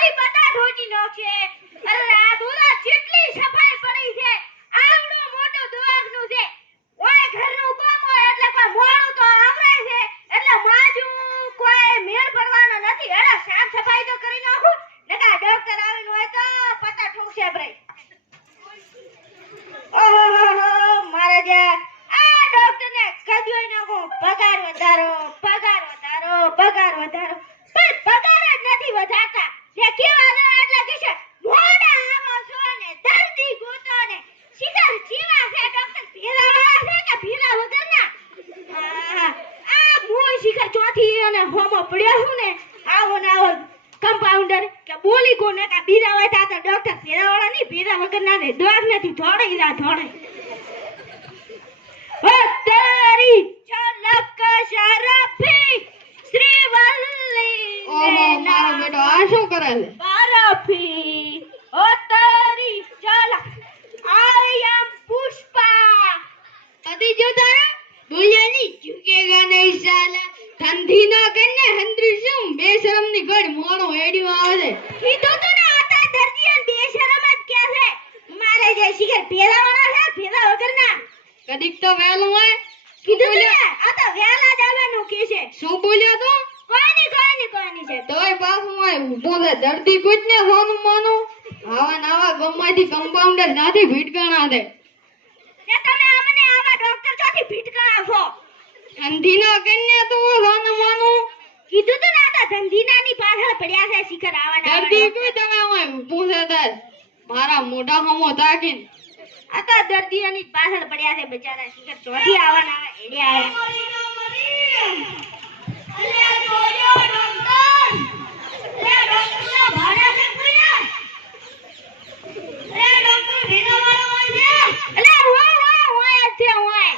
મારી પતા ઢોચી નાખશે. અરે આ દોલા કેટલી સફાઈ પડી છે. આવડો મોટો દવાખાનું છે. ઓય ઘરનું કામ હોય એટલે કોઈ મોડું તો આવરાય છે. એટલે માજુ કોઈ મેળ પડવાનો નથી. અરે સાફ સફાઈ તો કરી નાખું. નકા ડોક્ટર આવીને હોય તો પતા ઠોકશે ભાઈ. ઓહો મારા જા આ ડોક્ટર ને કદ્યોય નાખો. પગાર વધારો, પગાર વધારો, પગાર વધારો. પણ પગાર જ નથી વધારતા. જે કેવા છે એટલે કે છે મોડા આવો છો ને દર્દી ગોતો ને સીધા જીવા છે. ડોક્ટર ભીલા વાળા છે કે ભીલા વગરના? આ મોય શિખર ચોથી અને હોમો પડ્યો છું ને આવો ને આવો કમ્પાઉન્ડર કે બોલી કોને કે બીજા હોય તો ડોક્ટર ભીલા વાળા નહીં ભીલા વગરના ને દવાખાનેથી ધોડી રા ધોડી. તારી ચલક શરફી શ્રીવલ્લી. ઓહો મારો બેટો આ શું કરે છે? બરફી ઓ તારી ચલક. આઈ એમ પુષ્પા. અદી જો તારા બોલ્યા ની ઝુકેગા નહીં સાલા. ધંધી ના કરીને હંદ્રી શું બેશરમ ની ગડ મોણો એડ્યો આવે છે. કીધું તો ને આતા દર્દીઓ બેશરમ જ કે છે. મારે જે શિખર ભેલા વાળા છે ભેલા વગરના. કદીક તો વેલું હોય કીધું તો ને આ તો વેલા જ આવવાનું કે છે. શું બોલ્યો તો? કોઈ નહીં છે. તોય પાછું હોય ઊભો છે દર્દી કોઈ ને હોનું માનું. આવા નવા ગમમાંથી કમ્પાઉન્ડર નાથી ભીટકાણા દે. ને તમે અમને આવા ડોક્ટર ચોથી ભીટકાણા છો. ધંધીના કન્યા તો હોનું માનું. કીધું તો ને આ તો ધંધીનાની પાછળ પડ્યા છે શિખર આવા દર્દી કોઈ તમે હોય ઊભો છે તાર મારા મોઢા હમો તાકીને. આ તો દર્દીઓની પાછળ પડ્યા છે બચારા શિખર ચોથી આવવાના આવે એડિયા હે. અલ્યા જોયો ડોક્ટર. એ ડોક્ટર ભાડા છે કોયા. એ ડોક્ટર ભેગા વાળો હોય છે. અલ્યા હોય છે હોય.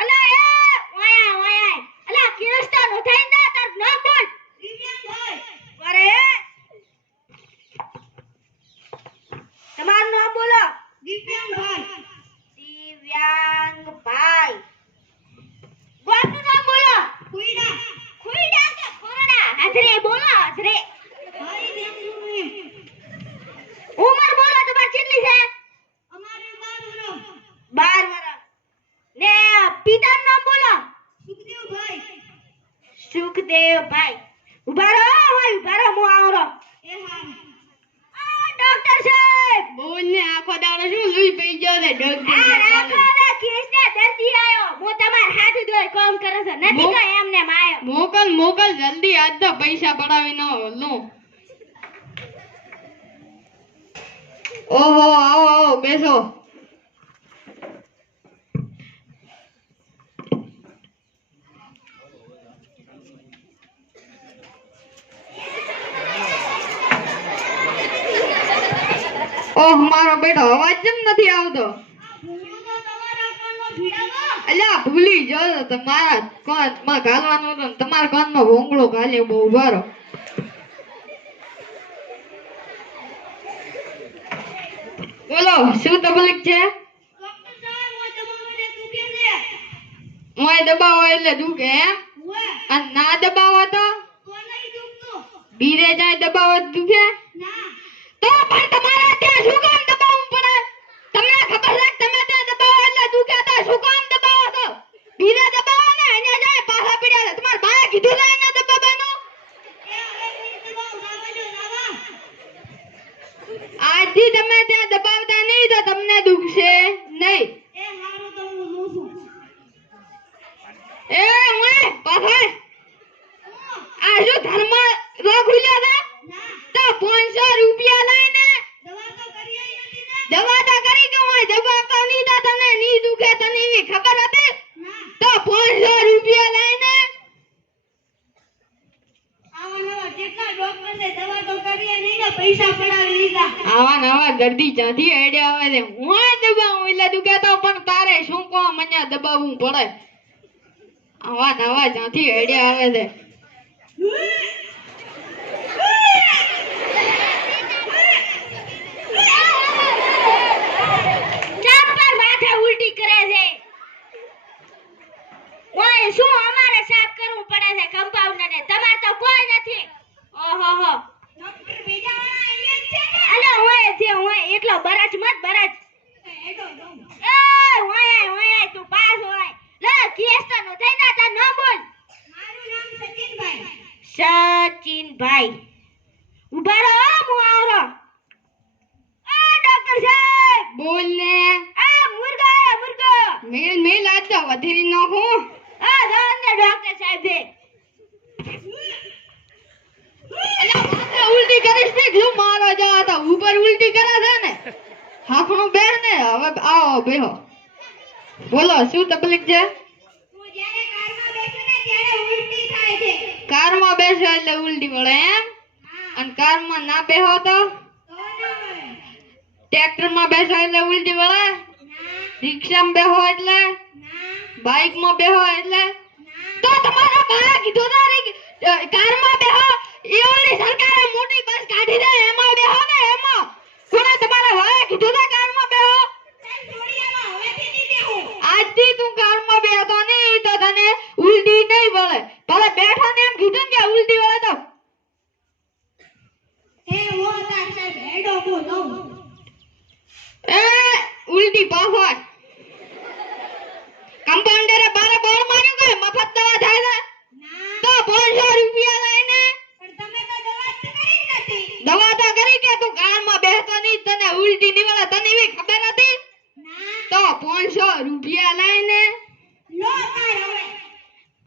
અલ્યા એ હોય. અલ્યા કિરસ્તા નો થાય ને તાર નામ બોલ. દિવ્યાંગભાઈ. અરે તમારું નામ બોલો. દિવ્યાંગભાઈ. ગોનું નામ બોલો. ખુઈડા કે ખોરડા? હાજરે બોલો હાજરે. ઉંમર બોલો તમારી કેટલી છે? અમારે 12 વર્ષ. ને પિતાનું નામ બોલો. સુખદેવભાઈ. ઉભા રહો હું આવરો. ડોક્ટર સાહેબ બોલ ને આખો દાડો શું લઈ પઈ ગયો છે ડોક્ટર. આ રાખોને કેસને દર્દી આયો. મો તમાર હાથ દોય કામ કરે છે નથી કે એમને આયો. મોકલ જલ્દી આજ તો પૈસા પડાવી ન લો. ઓહો આવો બેસો. ઓહ મારો બેટો અવાજ કેમ નથી આવતો? અલ્યા ભૂલી જાઓ તમારા કાનમાં ઘાલવાનું હતું તમારા કાનમાં ભોંગળો ઘાલ્યો બહુ બારો. બોલો શું તકલીફ છે? મોય દબાવો એટલે દુખે એમ? અને ના દબાવો તો બીરે જાય દબાવો તો દુખે? તો પણ તમારે ત્યાં શું કામ દબાવવું પડે? તમને ખબર છે તમે ત્યાં દબાવો એટલે દુખે તો શું કામ દબાવો છો? બીરે દબાવો ને અહીંયા જાય પાછા પડ્યા છે. તમારા બાએ કીધું છે અહીંયા દબાવવાનું? આજથી તમે ત્યાં દબાવતા નહીં તો તમને દુખશે નહીં. એ ઓય પાછા આ શું ધર્મ રોગ ખુલ્યા છે? તો 500 રૂપિયા લઈને દવા તો કરી કે હોય દબાવતો નહીં તો તમને નહીં દુખે તને એવી ખબર હતી? તો 500 રૂપિયા લઈને આવા નવા ગરદી ચાથી આઈડિયા આવે છે. હું દબાવું એટલે દુખે તો પણ તારે શું કહો મને દબાવવું પડે. આવા નવા ચાથી આઈડિયા આવે છે. ઉલટી કરે છે. ઓય શું અમારે સાફ કરવું પડે છે કમ્પાઉન્ડર ને. તમાર તો કોઈ નથી. ઓહો અલા ઓય જે ઓય એટલો બરાજ મત બરાજ એ ઓય તું પાસ હોય લે કેસ તો નો થઈ ના તા ન બોલ સચિનભાઈ ઉભા રહો હું આવરો આ ડોક્ટર સાહેબ બોલ ને આ મુર્ગો મેલ આજ તો વધેરી નાખું આ રાંદે ડોક્ટર સાહેબ છે અલા માથે ઉલટી કરીશ ને જો મારો જા તો ઉપર ઉલટી કરે છે ને હાખણું બેસ ને હવે આવો બેહો બોલો શું તકલીફ છે હું જ્યારે કારમાં બેઠું ને ત્યારે ઉલટી થાય છે કારમાં બેસો એટલે ઉલટી વળે એમ અને કારમાં ના બેહો તો ટ્રેક્ટરમાં બેસો એટલે ઉલટી વળે રિક્ષામાં બેહો એટલે બાઇકમાં બેહો એટલે તો તમારા બા કીધું તો કારમાં બેહો એ ઓલી સરકારે મોટી બસ કાઢી દે એમાં બેહો ને એમાં કોણે તમારા વાએ કીધું તો કારમાં બેહો આજથી તું કારમાં બેહતો નહીં તો તને ઉલટી નહીં વળે ભલે બેઠો ને એમ કીધું ને કે ઉલટી વળે તો એ ઉલટી પાછળ કમ્પાઉન્ડરે બારે બોર્ડ માર્યું કે મફત દવા થાય છે તો 500 રૂપિયા લઈને દવા તો કરી કે તું કારમાં બેસતો નહીં તને ઉલટી નહીં વળે તને એવી ખબર નથી તો 500 રૂપિયા લઈને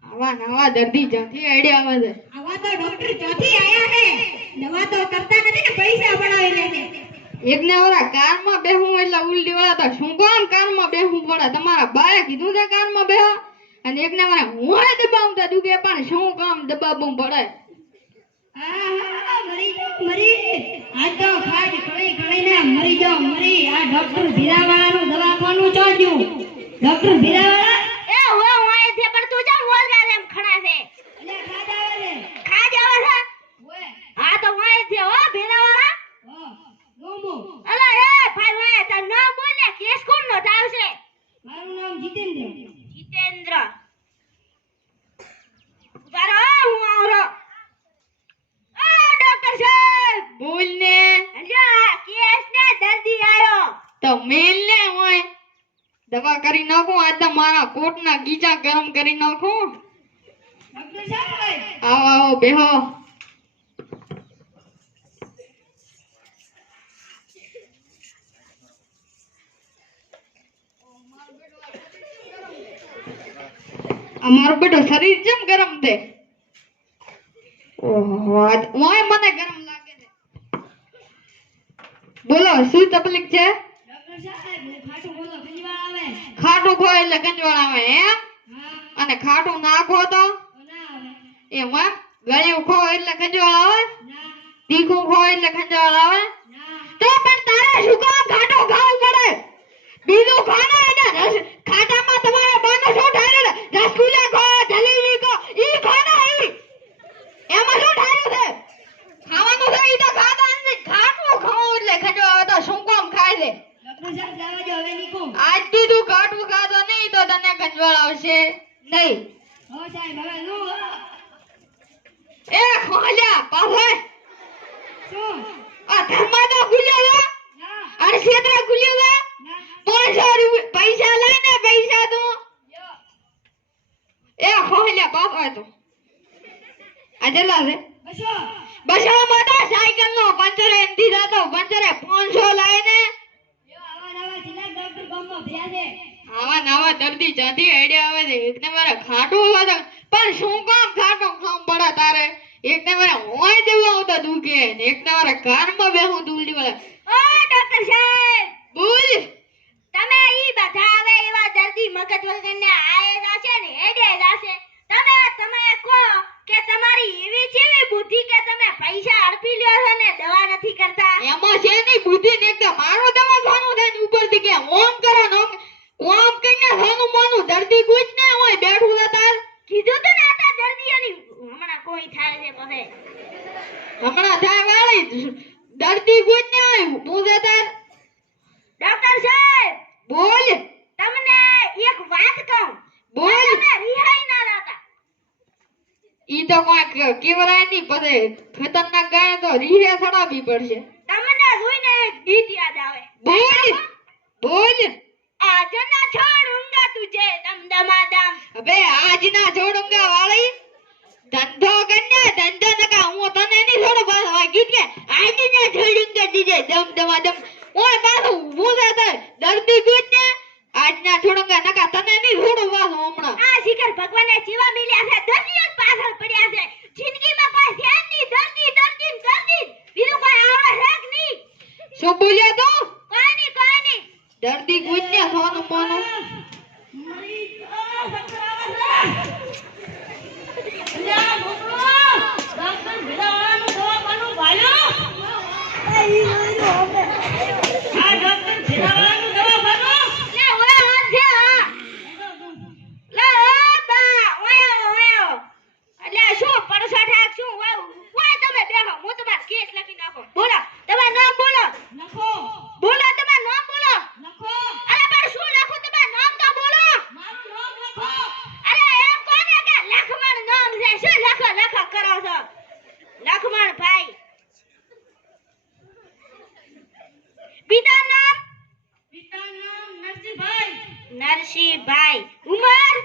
આવા નવા દર્દી જ્યાંથી આઈડિયા આવે છે આવા તો ડોક્ટર ચોથી આયા ને દવા તો કરતા નથી ને પૈસા બનાવી લે છે એકને ઓરા કારમાં બેહું એટલે ઉલટી વળે તો શું કામ કારમાં બેહું પડે તમારા બાએ કીધું છે કારમાં બેહો અને એકને ઓરા હું દબાવતા દુખે પણ શું કામ દબાવવું પડે આ તો ખાટ કળીને મરી જાવ મરી આ ડોક્ટર ભીરાવાળાનું દવાખાનું ચોજ્યું ડોક્ટર ભીરાવાળા એ હો હોય છે પણ તું જા બોલ એમ ખડા છે એટલે ખાજ આવે છે હા તો હોય છે હો ભીરાવાળા અલા એ ભાઈ હોય તાર નામ બોલ ને કેસ કોણ નો આવશે મારું નામ જીતેન્દ્ર ઉતારો હું આવરો ડોક્ટર સાહેબ બોલ ને અલ્યા કેસ ને દર્દી આયો તો મેલ ને હોય દવા કરી નાખું આ તો મારા કોટના ગીચા ગરમ કરી નાખું ડોક્ટર સાહેબ આવો આવો બેહો અમારું બેટો શરીર કેમ ગરમ છે ઓહો વાય મને ગરમ લાગે છે બોલો શું તકલીફ છે ડોક્ટર સાહેબ ખાટું બોલો ખંજવાળ આવે ખાટું ખો એટલે ગંજવાળ આવે એમ હા અને ખાટું ના ખો તો ના આવે એમ ગળ્યું ખો એટલે ગંજવાળ આવે ના તીખું ખો એટલે ગંજવાળ આવે ના તો પણ તારે શું કામ ખાટું ખાવું પડે બીજું ખાને એને ખાટામાં તમારા બાનો શું ઠાર્યું છે રસગુલ્લા ખો જલેબી ખો ઈ ખો ને ઈ એમાં શું ઠાર્યું છે ખાવાનું છે ઈ તો ખાતા નથી ખાટું ખાવું એટલે ખંજો આવે તો શું કામ ખાય છે ડોક્ટર સાહેબ જવા દો હવે નીકો આજ દી તું ખાટું ખાતો નહીં તો તને ગંજવાળ આવશે નહીં હો સાહેબ હવે નો એ ખોલ્યા પાછળ શું આ ધર્મા તો ખુલ્યો છે ના આ ક્ષેત્ર ખુલ્યો છે ના 500 રૂપિયા પૈસા લઈને પૈસા તો યો એ ખોલ્યા પાછળ તો આ જેટલા છે બસો બસોમાં તો સાયકલ નો પંચર એમથી થતો પંચરે 500 લઈને યો આવા નવા જિલ્લા ડોક્ટર ગામમાં ભર્યા છે આવા નવા દર્દી જ્યાંથી આઈડિયા આવે છે એકને મારે ખાટું હોય પણ શું કામ ખાટું ખામ પડે તારે એકને મારે હોય દેવું આવતા દુખે એકને મારે કારમાં બેહું દુલડી વાળા ઓ ડોક્ટર સાહેબ બોલ તમે ઈ બધા આવે એવા દર્દી મગજ વગરને આયા છે ને હેડે જાશે તમે કહો કે તમારી એવી જેવી બુદ્ધિ કે તમે પૈસા અડપી લ્યો છો ને દવા નથી કરતા એમાં છે નહીં બુદ્ધિ ને એકદમ મારો દવાખાનું થાય ઉપરથી કે ઓમ કરો ને ઓમ કઈને સોનું મોનું દર્દી કોઈ જ ના હોય બેઠું હતા કીધું તો ને આતા દર્દીઓની હમણાં કોઈ થાય છે બધે હમણાં થાય વાળી દર્દી કોઈ જ ના હોય પૂછે તાર ડોક્ટર સાહેબ બોલ તમને એક વાત કહું બોલ તમે રિહાઈ ના લાતા ઈ તો કોઈ કેવરાય નહીં પછી ખતરનાક ગાય તો રીહે સડાવી પડશે. તમને જોઈને એક ગીત યાદ આવે. બોલ બોલ. આજના છોડ ઊંઘા તુજે દમદમાદમ. હવે આજના છોડુંગા વાળી ધંધો કરને ધંધો નકા હું તને નહીં છોડું પાછો આ ગીત કે આજના છોડુંગા દીજે દમદમાદમ. ઓય પાછો ઊભો થા દર્દી ગુજ ને આજના છોડુંગા નકા તને નહીં છોડું પાછો હમણાં. આ શિખર ભગવાને જીવા મિલ્યા છે, દર્દીઓ જ પાછળ પડ્યા છે. જિંદગીમાં કોઈ ધ્યાન નહીં, દર્દી દર્દી દર્દી, બીજું કોઈ આવડે છે કે નહીં? શું બોલ્યા તો? કોઈ નહીં, કોઈ નહીં. દર્દી ગુજ ને સોનું મોનું. લખમણભાઈ. પિતા નામ નરસિંહભાઈ. ઉંમર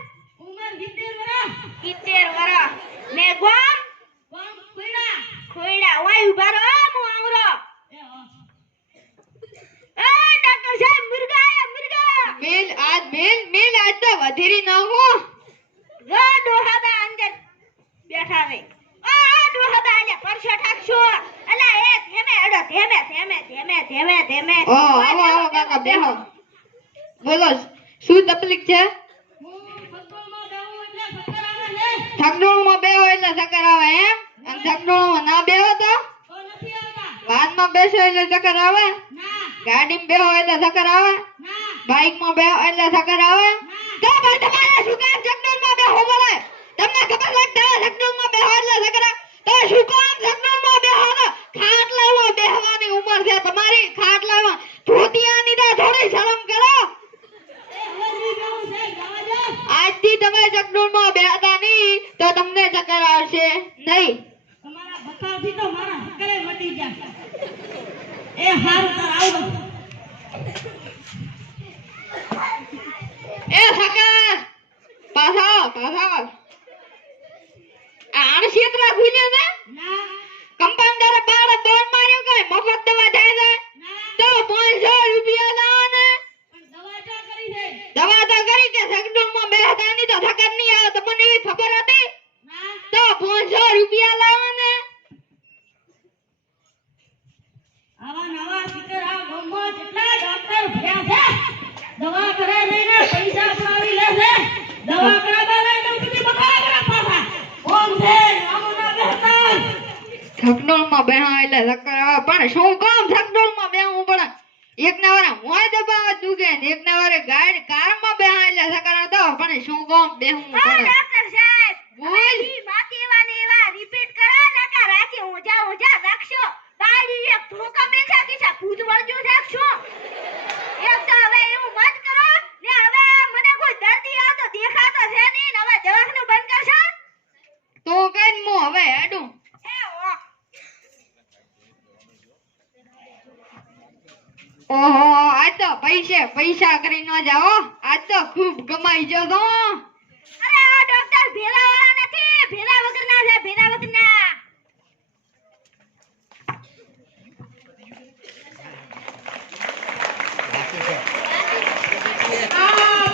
70 વર્ષ. ને ગામ ખોયડા. ઓય ઉભા રહો, હું આવરો. એ ડોક્ટર સાહેબ, મુર્ગા આયા, મુર્ગા. મેલ આજ તો વધેરી નાખો. રો ડોહાબા અંદર બેઠા છે. આ ડોહાબા આલે પરસો ઠાકશો. અલા એ ધેમે અડો, ધેમે. આવો કાકા બેહો. બોલો શું તકલીફ છે? થકડોળમાં બેહો એટલે ચક્કર આવે એમ? અને થકડોળમાં ના બેહો તો વાહનમાં બેસો એટલે ચક્કર આવે? ગાડીમાં બેહો એટલે ચક્કર આવે? બાઇકમાં બેહો એટલે ચક્કર આવે? તો ભાઈ તમારે શું કામ થકડોળમાં બેહો પડે? તમને ખબર લાગતા થકડોળમાં બેહો એટલે ચક્કર આવે? તો શું કામ થકડોળમાં બેહો ને? ખાટલામાં બેહવાની ઉંમર છે તમારી. ખાટલામાં ધોતિયાની તો થોડી શરમ કરો. આજથી તમે ચકડોળમાં બેહતા નહીં તો તમને ચક્કર આવશે નહીં. તમારા બકાવથી તો મારા હકરે મટી જાય. એ હારું તાર આવો. એ સકર પાછા આણ ક્ષેત્રા ખુલ્યો ને ના કમ્પાઉન્ડર બાળ બોન માર્યો કે મફત દવા થાય છે તો 500 રૂપિયા લાવો ને. પણ દવા જો કરી છે. દવા તો કરી કે ચકડોળમાં બેહતા નહીં તો થકર નહીં આવે. તમને એવી ખબર હતી? ના તો 500 રૂપિયા લાવો ને. આવા નવા ફિકર આ ગામમાં જેટલા ડોક્ટર ભર્યા છે. દવા કરે લઈને પૈસા પડાવી લે છે. દવા કરાવવા લઈને તો સુધી બકાવા કરે પાછા. ઓમ છે નામના બેહતા. થકડોળમાં બેહા એટલે ચક્કર આવે. પણ શું કામ થકડોળમાં બેહવું પડે? એકના વારે મોય દબાવા દુગે ને એકના વારે ગાડી કારમાં બેહા એટલે ચક્કર આવે. તો પણ શું કામ બેહવું હા પડે? ડોક્ટર સાહેબ, બોલ. ઈ માથી એવા રિપીટ કરો નકા રાતે ઊંઝા રાખશો. બાળી એક ધોકા બેઠા કીધા ભૂત વળજો રાખશો. એક તો હવે એવું મત કરો ને હવે મને કોઈ દર્દી આવતો દેખાતો છે નહીં ને હવે દવાખાનું બંધ કરશો. તો કઈ મો હવે હેડું. એ ઓહો આજ તો પૈસા કરી ન જાઓ. આજ તો ખૂબ કમાઈ જો તો. અરે આ ડોક્ટર ભેરાવાળા નથી, ભેરા વગરના છે, ભેરા વગરના.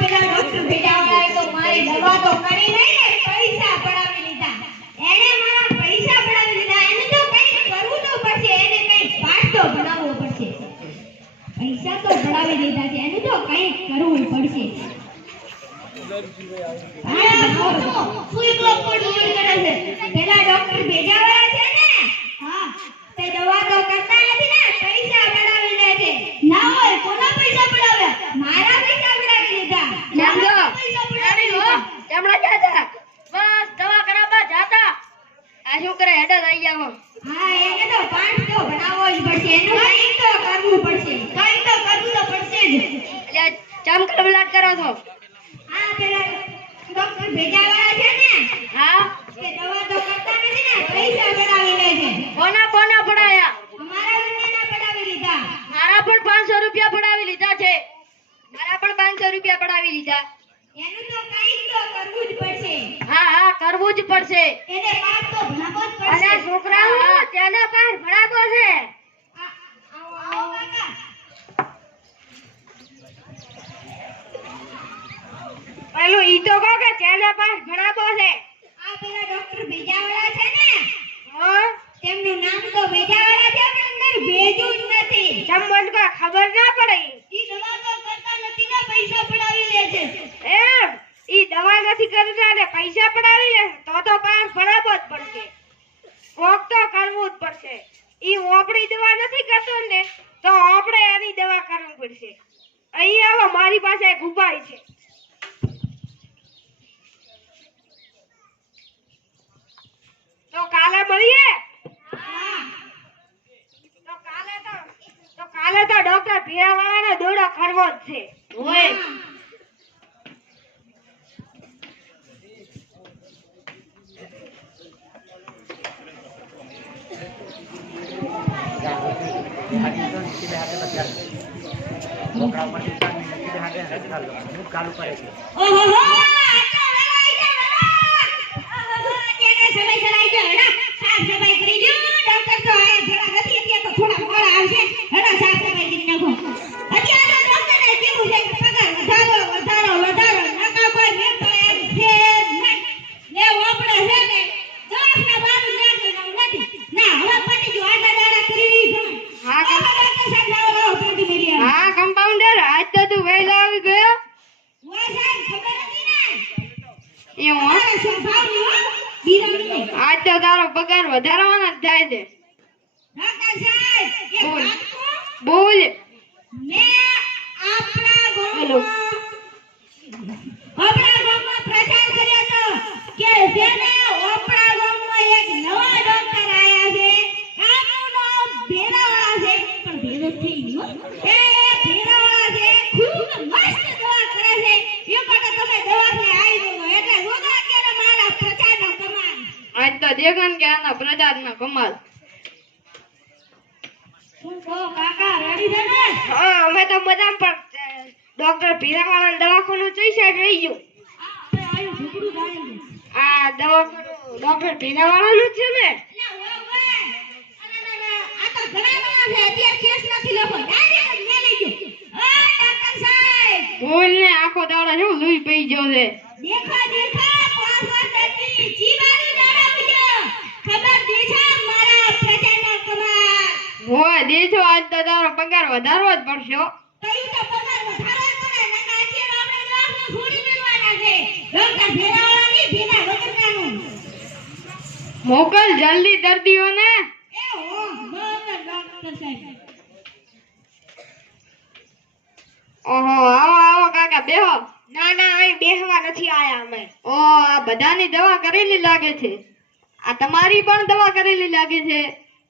પેલા ડોક્ટર ભેજાવાળાએ તો મારી દવા તો કરી નહીં ને પૈસા પડાવી લીધા. એને મારા પૈસા પડાવી લીધા. એને તો કંઈક કરવું તો પડશે. એને કંઈક પાઠ તો ભણાવવો પડશે. પૈસા તો પડાવી લીધા છે. એને તો કંઈક કરવું પડશે. પેલા ડોક્ટર ભેજાવાળા છે ને હા તે દવા તો કરતા નથી ને પૈસા પડાવી લે છે. ના હોય કોના પૈસા પડાવ્યા? મારા પૈસા પડાવી લીધા. સમજો. પૈસા પડાવી લીધા. કેમડા જાતા? બસ દવા કરાવવા જાતા. આ શું કરે હેડે લઈ આવો. હા એને તો પાઠ તો ભણાવવો જ પડશે. એનું કંઈક તો કરવું પડશે. કંઈક તો કરવું તો પડશે જ. એટલે ચમ કલબલાટ કરો છો? હા પેલા ડોક્ટર ભેજાવાળા છે ને હા તે દવા તો જ પડશે. એને પાઠ તો ભણાવવો જ પડશે. અને છોકરાઓ તેને પાઠ ભણાવવો છે. આવો કાકા. પેલું ઈ તો કહો કે તેને પાઠ ભણાવવો છે. આ પેલા ડોક્ટર ભેજાવાળા છે ને, હા તેમનું નામ તો ભેજાવાળા છે પણ અંદર ભેજું જ નથી. તમને કોઈ ખબર ના પડે. ઈ દવા તો કરતા નથી ને પૈસા પડાવી લે છે. એમ ઈ દવા નથી કરતા ને પૈસા પડાવી લે તો પાઠ ભણાવવો જ પડશે. કોક તો કરવું જ પડશે. ઈ આપણી દવા નથી કરતો ને તો આપણે એની દવા કરવી પડશે. અહીં આવો, મારી પાસે એક ઉપાય છે. તો કાલે મળીએ. તો કાલે તો ડોક્ટર ભીરાવાળાનો દોડો કરવો જ છે. હોય. ઓહોહો, આ તો લડાઈ છે, ઓહોહો, કેને સફાઈ ચલાઈ છે, હેડા સાફ સફાઈ કરી લ્યો. ડોક્ટર તો આયા ભેળા નથી, એટલે તો થોડા મોડા આવશે. હેડા સાફ સફાઈ કરી નાખો. અત્યારે તો ડોક્ટરને કેવું છે કે પગાર વધારો વધારો વધારો, નકા કોઈ મેળ પડે એમ છે જ નહીં. લે ઓપડે છે ને દવાખાના બાજુ નાખી નથી. ના હવે પતી ગયું, આટલા દાડા કરી ઘણું. હા, ઓહો, ડોક્ટર સાહેબ લાવો પેટી મેલી આવે. હા કમ્પાઉન્ડર, આજ તો તું વહેલો આવી ગયો. ઓય સાહેબ ખબર હતી ને, એવું હો? તમારા સ્વભાવની હો, બીરાની નહીં. આજ તો તારો પગાર વધારવાનો જ જાય છે. ડોક્ટર સાહેબ, એક બોલ. વાત કહું? બોલ. મેં આપણા હેલો. ગામમાં પ્રચાર કર્યો હતો કે જેને આપણા ગામમાં એક નવા ડોક્ટર આયા છે. આમનું નામ ભેરાવાળા છે, પણ ભેરો થઈ ગયો. એ ભેરાવાળા છે, ખૂબ મસ્ત દવા કરે છે. એ માટે તમે દવાખાને આવી જજો. એટલે રોગા અત્યારે મારા પ્રચારનો કમાલ. આજ તો દેખન કે આના પ્રચારનો કમાલ. શું કહો કાકા, રેડી છે ને? હા, અમે તો મજામાં પણ ડોક્ટર ભીરાવાળાનું દવાખાનું કઈ સાઈડ રહી ગયું? આપણે આયું ઝૂંપડું ડાળી દે. આ દવાખાનું ડોક્ટર ભીરાવાળાનું જ છે ને? એટલે ઓય આ તો ઘણા નવા છે, અત્યારે કેસ નથી લખો. ડાયરેક્ટ જ મેલી ગયો. ઓય ડોક્ટર સાહેબ, બોલ ને, આખો દાડો શું લૂઈ પઈ ગયો છે. દેખા દેખા 5 વર્ષથી જીવારી દાડા ઉજ્યો. ખબર દેછા મારા પ્રજાનો કમાલ. હોય દેશો, આજ તો તારો પગાર વધારવો જ પડશે હો. કયું તો પગાર વધારવો જ પડે, નકા અત્યારે આપણે દવાખાનું છોડી મેળવાના છે. ડોક્ટર ભેરાવાળાની ભેરા વગરનાનું. મોકલ જલ્દી દર્દીઓને. એ હો બરાબર ડોક્ટર સાહેબ. ઓહો, આવો આવો કાકા, બેહો. ના ના, અહીં બેહવા નથી આયા અમે. ઓ, આ બધાની દવા કરેલી લાગે છે. આ તમારી પણ દવા કરેલી લાગે છે.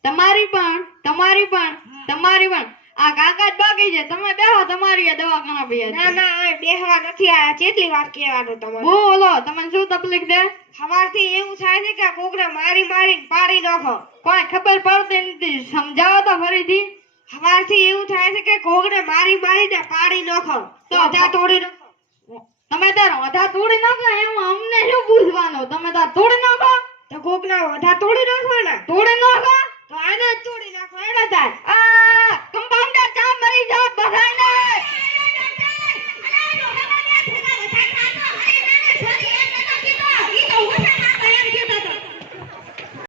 તમારી પણ, તમારી પણ, તમારી પણ. આ કાકા જ બાકી છે. તમે બેહો, તમારી આ દવાખાના પૈયા ના ના, અહીં બેહવા નથી આયા. કેટલી વાર કહેવાનું તમારે? બોલો, તમને શું તકલીફ છે? સવારથી એવું થાય છે કે કોકને મારી મારીને પાડી નાખો. કોઈ ખબર પડતી નથી, સમજાવો તો ફરીથી. સવારથી એવું થાય છે કે કોકને મારી મારીને પાડી નાખો. તો બધા તોડી નાખો. તમે તાર ઓઢા તોડી નાખો, એમ અમને શું પૂછવાનું? તમે તાર તોડી નાખો. તો કોકના ઓઢા તોડી નાખો